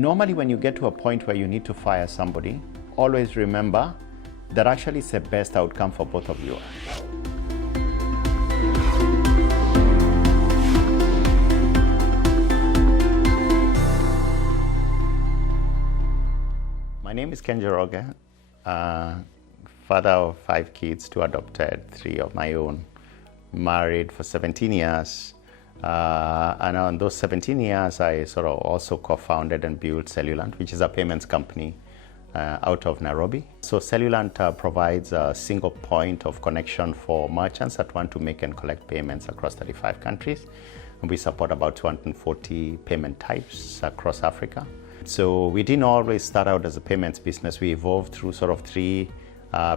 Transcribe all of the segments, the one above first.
Normally, when you get to a point where you need to fire somebody, always remember that actually it's the best outcome for both of you. My name is Ken Njoroge, father of 5 kids, 2 adopted, 3 of my own, married for 17 years. And on those 17 years, I sort of also co-founded and built Cellulant, which is a payments company out of Nairobi. So Cellulant provides a single point of connection for merchants that want to make and collect payments across 35 countries. And we support about 240 payment types across Africa. So we didn't always start out as a payments business. We evolved through sort of 3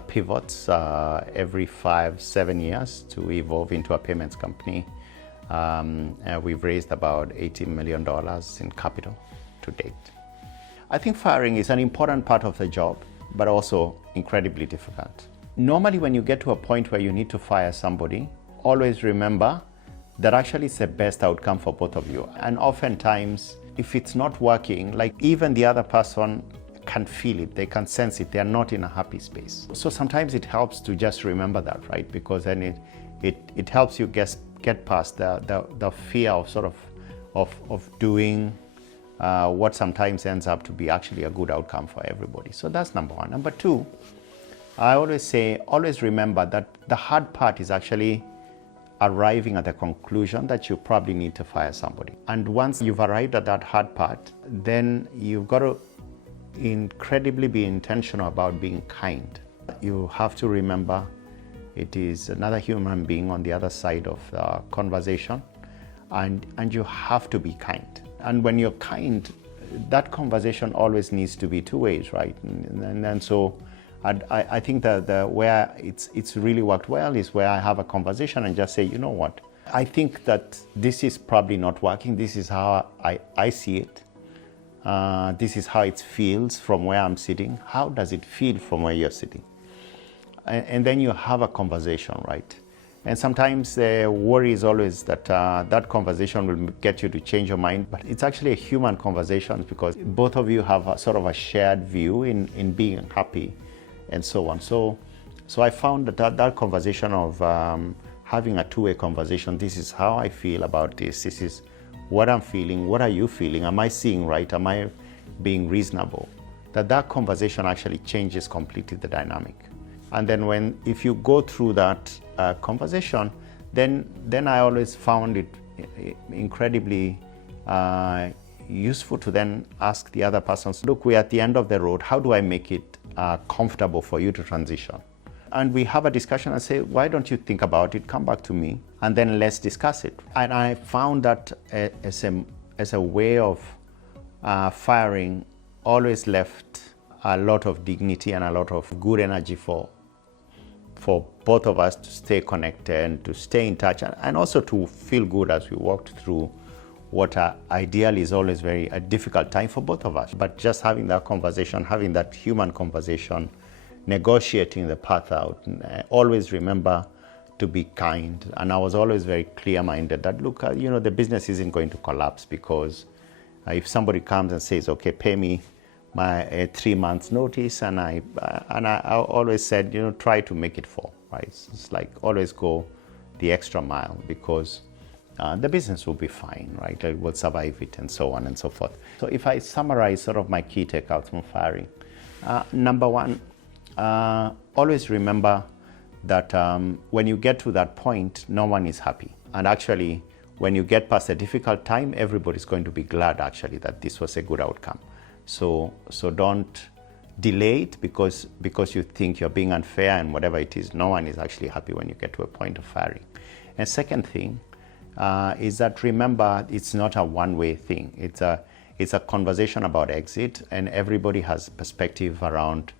pivots every 5-7 years to evolve into a payments company. We've raised about $80 million in capital to date. I think firing is an important part of the job, but also incredibly difficult. Normally, when you get to a point where you need to fire somebody, always remember that actually it's the best outcome for both of you. And oftentimes, if it's not working, like even the other person can feel it, they can sense it, they're not in a happy space. So sometimes it helps to just remember that, right? Because then it helps you get past the fear of sort of doing what sometimes ends up to be actually a good outcome for everybody. So that's number one. Number two, I always say, always remember that the hard part is actually arriving at the conclusion that you probably need to fire somebody. And once you've arrived at that hard part, then you've got to incredibly be intentional about being kind. You have to remember it is another human being on the other side of the conversation, and you have to be kind. And when you're kind, that conversation always needs to be 2 ways, right? And so I think that where it's really worked well is where I have a conversation and just say, you know what, I think that this is probably not working. This is how I see it. This is how it feels from where I'm sitting. How does it feel from where you're sitting? And then you have a conversation, right? And sometimes the worry is always that that conversation will get you to change your mind, but it's actually a human conversation because both of you have a sort of a shared view in being happy and so on. So I found that conversation of having a 2-way conversation, this is how I feel about this is what I'm feeling, what are you feeling, am I seeing right, am I being reasonable? That conversation actually changes completely the dynamic. And then if you go through that conversation, then I always found it incredibly useful to then ask the other person, look, we're at the end of the road, how do I make it comfortable for you to transition? And we have a discussion and say, why don't you think about it, come back to me, and then let's discuss it. And I found that as a way of firing always left a lot of dignity and a lot of good energy for both of us to stay connected and to stay in touch and also to feel good as we walked through what ideally is always a difficult time for both of us. But just having that conversation, having that human conversation, negotiating the path out, always remember to be kind. And I was always very clear-minded that, look, the business isn't going to collapse because if somebody comes and says, okay, pay me my 3 months notice, and I always said, try to make it 4, right? It's like always go the extra mile because the business will be fine, right? It will survive it and so on and so forth. So if I summarize sort of my key takeouts from firing, number one, always remember that when you get to that point, no one is happy. And actually, when you get past a difficult time, everybody's going to be glad actually that this was a good outcome. So don't delay it because you think you're being unfair and whatever it is. No one is actually happy when you get to a point of firing. And second thing is that remember it's not a one-way thing. It's a conversation about exit, and everybody has perspective around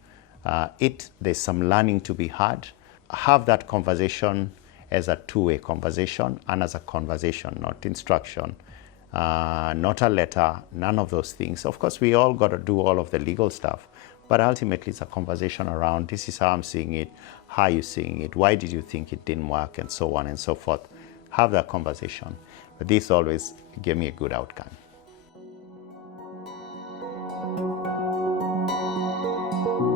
it. There's some learning to be had. Have that conversation as a 2-way conversation and as a conversation, not instruction. Not a letter, none of those things. Of course, we all got to do all of the legal stuff, but ultimately it's a conversation around this is how I'm seeing it, how are you seeing it, why did you think it didn't work, and so on and so forth. Have that conversation. But this always gave me a good outcome. you.